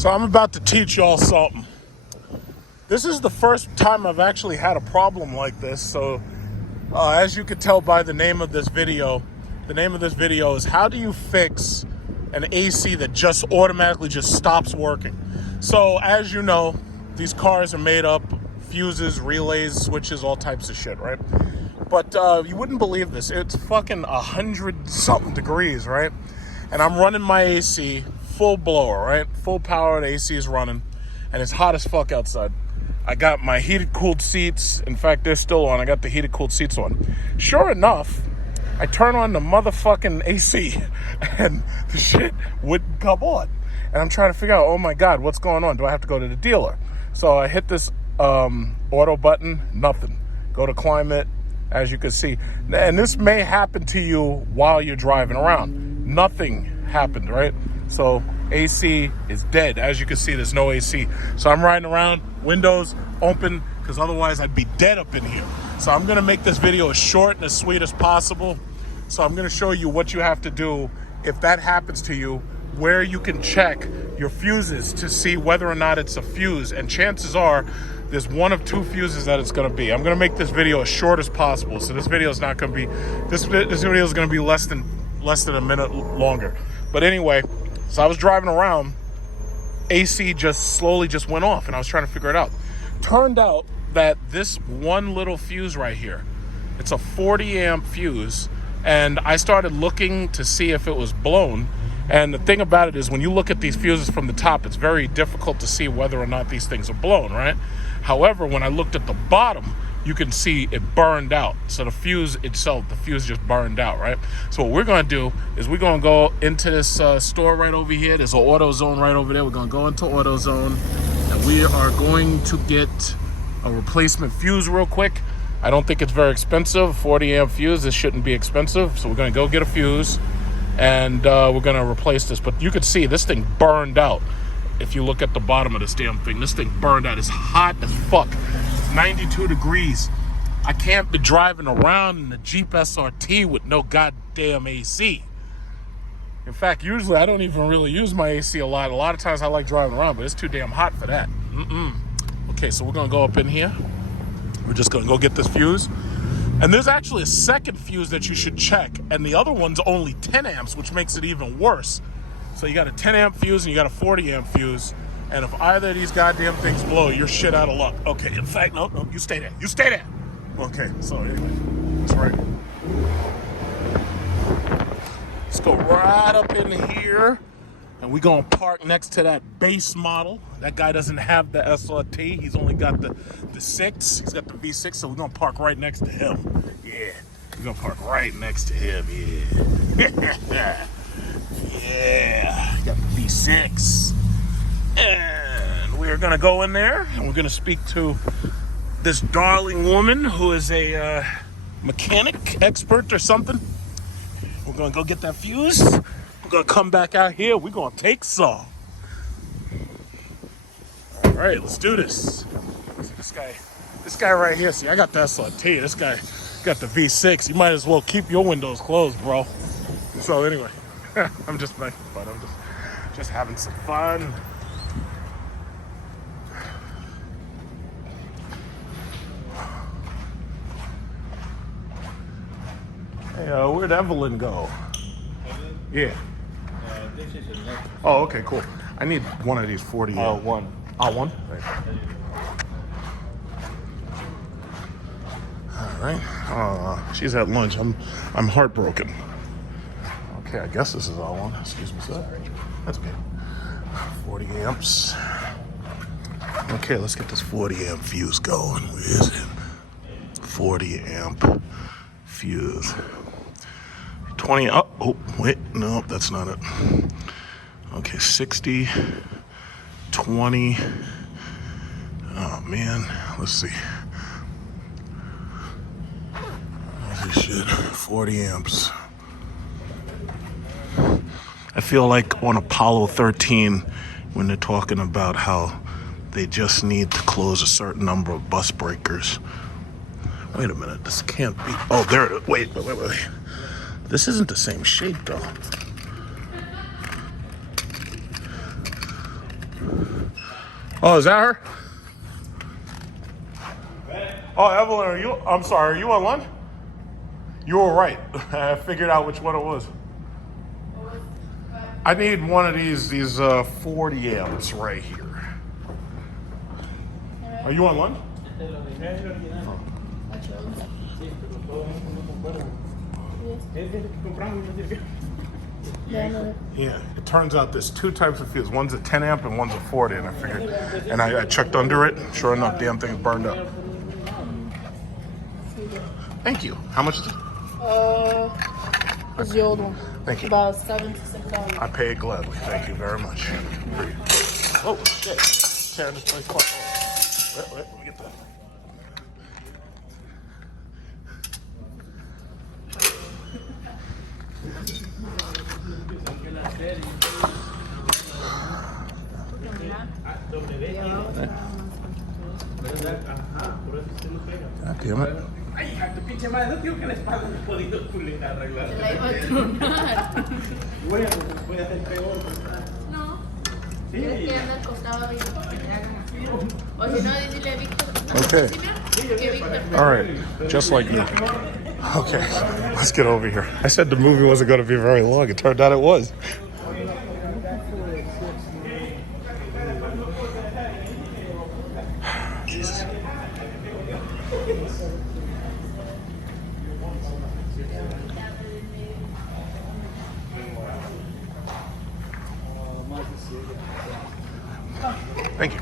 So I'm about to teach y'all something. This is the first time I've actually had a problem like this. So as you can tell by the name of this video, the name of this video is how do you fix an AC that just automatically just stops working. So as you know, these cars are made up, fuses, relays, switches, all types of shit, right? But you wouldn't believe this. It's fucking 100-something degrees, right? And I'm running my AC full blower, right? Full power, the AC is running, and it's hot as fuck outside. I got my heated cooled seats. In fact, they're still on. I got the heated cooled seats on. Sure enough, I turn on the motherfucking AC, and the shit wouldn't come on. And I'm trying to figure out, oh my God, what's going on? Do I have to go to the dealer? So I hit this auto button, nothing. Go to climate, as you can see. And this may happen to you while you're driving around. Nothing happened, right? So AC is dead. As you can see, there's no AC. So I'm riding around, windows open, because otherwise I'd be dead up in here. So I'm gonna make this video as short and as sweet as possible. So I'm gonna show you what you have to do if that happens to you, where you can check your fuses to see whether or not it's a fuse. And chances are there's one of two fuses that it's gonna be. I'm gonna make this video as short as possible. So this video is not gonna be, this video is gonna be less than a minute longer. But anyway, so I was driving around, AC just slowly just went off, and I was trying to figure it out. Turned out that this one little fuse right here, it's a 40 amp fuse, and I started looking to see if it was blown. And the thing about it is, when you look at these fuses from the top, it's very difficult to see whether or not these things are blown, right? However, when I looked at the bottom, you can see it burned out. So the fuse itself, the fuse just burned out, right? So what we're gonna do is we're gonna go into this store right over here. There's an AutoZone right over there. We're gonna go into AutoZone, and we are going to get a replacement fuse real quick. I don't think it's very expensive. 40 amp fuse, this shouldn't be expensive. So we're gonna go get a fuse, and we're gonna replace this. But you can see this thing burned out. If you look at the bottom of this damn thing, this thing burned out. It's hot as fuck. 92 degrees. I can't be driving around in the Jeep SRT with no goddamn AC. In fact, usually I don't even really use my AC a lot. A lot of times I like driving around, but it's too damn hot for that. Okay, so we're gonna go up in here. We're just gonna go get this fuse. And there's actually a second fuse that you should check, and the other one's only 10 amps, which makes it even worse. So you got a 10 amp fuse and you got a 40 amp fuse. And if either of these goddamn things blow, you're shit out of luck. Okay, in fact, no, you stay there. You stay there. Okay, so anyway, that's right. Let's go right up in here, and we're gonna park next to that base model. That guy doesn't have the SRT. He's only got the 6. He's got the V6, so we're gonna park right next to him. Yeah, we're gonna park right next to him, yeah. Yeah, got the V6. And we're gonna go in there, and we're gonna speak to this darling woman who is a mechanic expert or something. We're gonna go get that fuse. We're gonna come back out here. We're gonna take some. All right, let's do this. See, this guy right here. See, I got the SRT. This guy got the V6. You might as well keep your windows closed, bro. So anyway, I'm just making fun. I'm just having some fun. Hey, where'd Evelyn go? Evelyn? Yeah. This is the next. Oh, okay, cool. I need one of these 40. One. Oh, one? Right. All right. She's at lunch. I'm heartbroken. Okay, I guess this is all one. Excuse me, sir. That's okay. 40 amps. Okay, let's get this 40 amp fuse going. Where is it? 40 amp fuse. 20. Oh, wait. No, that's not it. Okay, 60, 20. Oh, man. Let's see. Holy shit. 40 amps. I feel like on Apollo 13 when they're talking about how they just need to close a certain number of bus breakers. Wait a minute, this can't be. Oh, there it is. Wait. This isn't the same shape, though. Oh, is that her? Oh, Evelyn, are you? I'm sorry, are you on one? You were right. I figured out which one it was. I need one of these 40 amps right here. Are you on one? Yeah, it turns out there's two types of fuse. One's a 10 amp and one's a 40, and I figured, and I checked under it. Sure enough, damn thing's burned up. Thank you. How much is it? It's the old one. Thank you. About $7 to $6. I pay it gladly. Thank you very much. Oh, shit. Tearing this place apart. Oh. Wait, let me get that. God damn it. Ay, tu pinche madre, no quiero que la espalda me podido culera arreglar. La iba a tronar. Voy a hacer peor. No. Tienes que andar al costado de ellos para que te hagan así. O si no, dile a Víctor. Okay. ¿Sí, mira? Que Víctor. All right. Just like me. Okay. Let's get over here. I said the movie wasn't going to be very long. It turned out it was. Jesus. Thank you.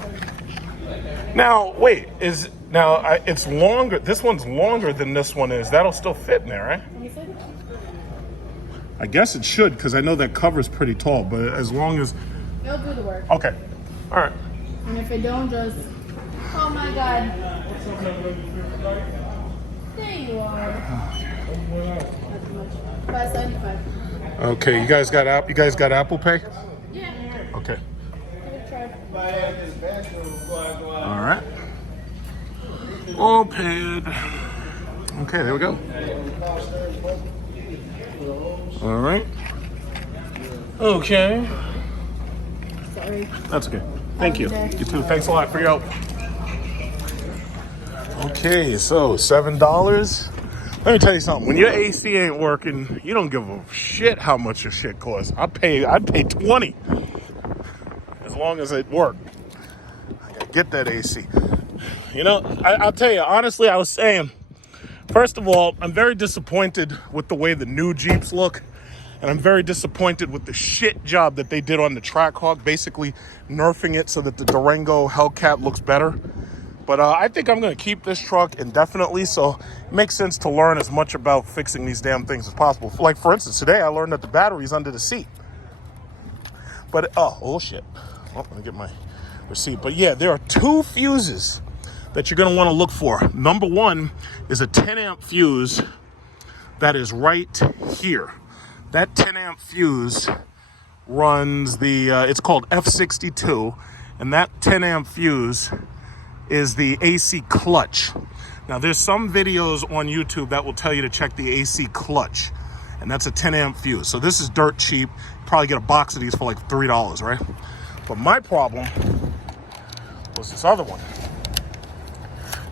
Now, wait, it's longer. This one's longer than this one is. That'll still fit in there, right? I guess it should, because I know that cover's pretty tall, but as long as... It'll do the work. Okay. All right. And if it don't, just... Oh my God. There you are. $5.75. Okay, you guys got Apple Pay? Yeah. Okay. Good try. All right. All paid. Okay, there we go. All right. Okay. Sorry. That's okay. Thank you. Have a good day. You too. Thanks a lot for your help. Okay, so $7. Let me tell you something. When your AC ain't working, you don't give a shit how much your shit costs. I'd pay $20 as long as it worked. I gotta get that AC. You know, I'll tell you honestly. I was saying, first of all, I'm very disappointed with the way the new Jeeps look. And I'm very disappointed with the shit job that they did on the Trackhawk, basically nerfing it so that the Durango Hellcat looks better. But I think I'm going to keep this truck indefinitely, so it makes sense to learn as much about fixing these damn things as possible. Like, for instance, today I learned that the battery's under the seat. But, oh shit. Oh, let me get my receipt. But yeah, there are two fuses that you're going to want to look for. Number one is a 10 amp fuse that is right here. That 10 amp fuse runs the, it's called F62, and that 10 amp fuse is the AC clutch. Now there's some videos on YouTube that will tell you to check the AC clutch, and that's a 10 amp fuse. So this is dirt cheap. You probably get a box of these for like $3, right? But my problem was this other one.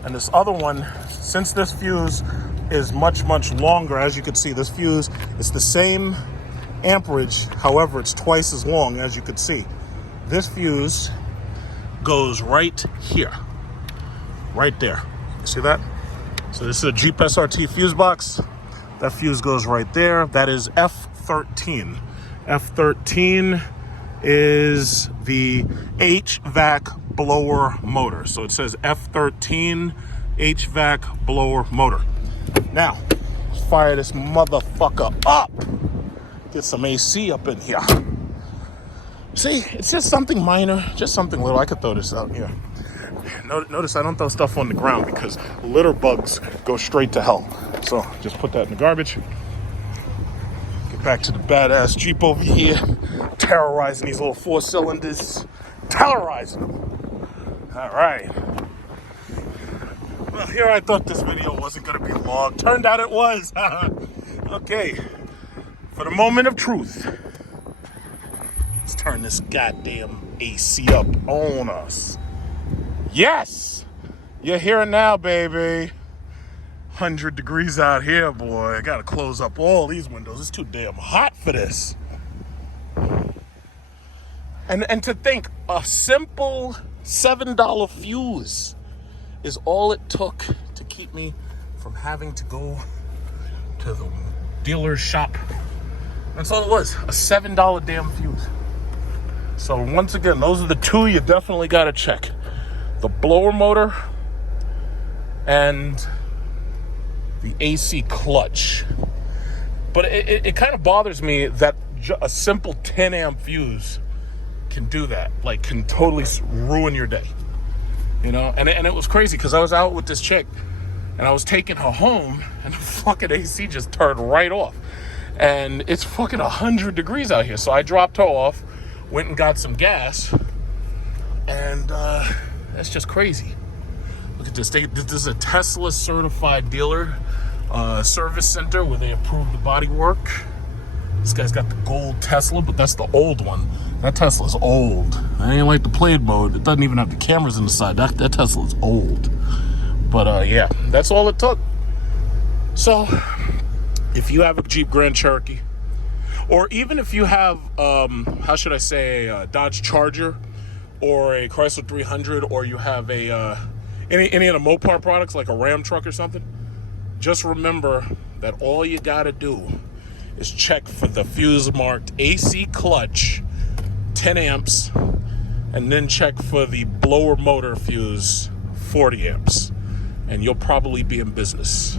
And this other one, since this fuse is much longer, as you can see, this fuse is the same amperage, however it's twice as long, as you can see. This fuse goes right here, right there. You see that? So this is a Jeep SRT fuse box. That fuse goes right there. That is F13. F13 is the HVAC blower motor. So it says F13 HVAC blower motor. Now, let's fire this motherfucker up. Get some AC up in here. See, it's just something minor, just something little. I could throw this out here. Notice I don't throw stuff on the ground because litter bugs go straight to hell. So just put that in the garbage. Get back to the badass Jeep over here, terrorizing these little 4 cylinders. Terrorizing them. All right. Well, here I thought this video wasn't going to be long. Turned out it was. Okay. For the moment of truth, let's turn this goddamn AC up on us. Yes! You're here now, baby. 100 degrees out here, boy. I gotta close up all these windows. It's too damn hot for this. And to think, a simple $7 fuse is all it took to keep me from having to go to the dealer's shop. That's all it was, a $7 damn fuse. So once again, those are the two you definitely gotta check. The blower motor and the AC clutch. But it kind of bothers me that a simple 10 amp fuse can do that, like can totally ruin your day, you know. And it was crazy because I was out with this chick and I was taking her home and the fucking AC just turned right off, and it's fucking 100 degrees out here. So I dropped her off, went and got some gas, and that's just crazy. Look at this. This is a Tesla certified dealer service center where they approve the body work. This guy's got the gold Tesla, but that's the old one. That Tesla's old. That ain't like the Plaid mode. It doesn't even have the cameras in the side. That Tesla's old. But yeah, that's all it took. So if you have a Jeep Grand Cherokee, or even if you have, how should I say, a Dodge Charger or a Chrysler 300, or you have a any of the Mopar products like a Ram truck or something, just remember that all you gotta do is check for the fuse marked AC clutch, 10 amps, and then check for the blower motor fuse, 40 amps, and you'll probably be in business.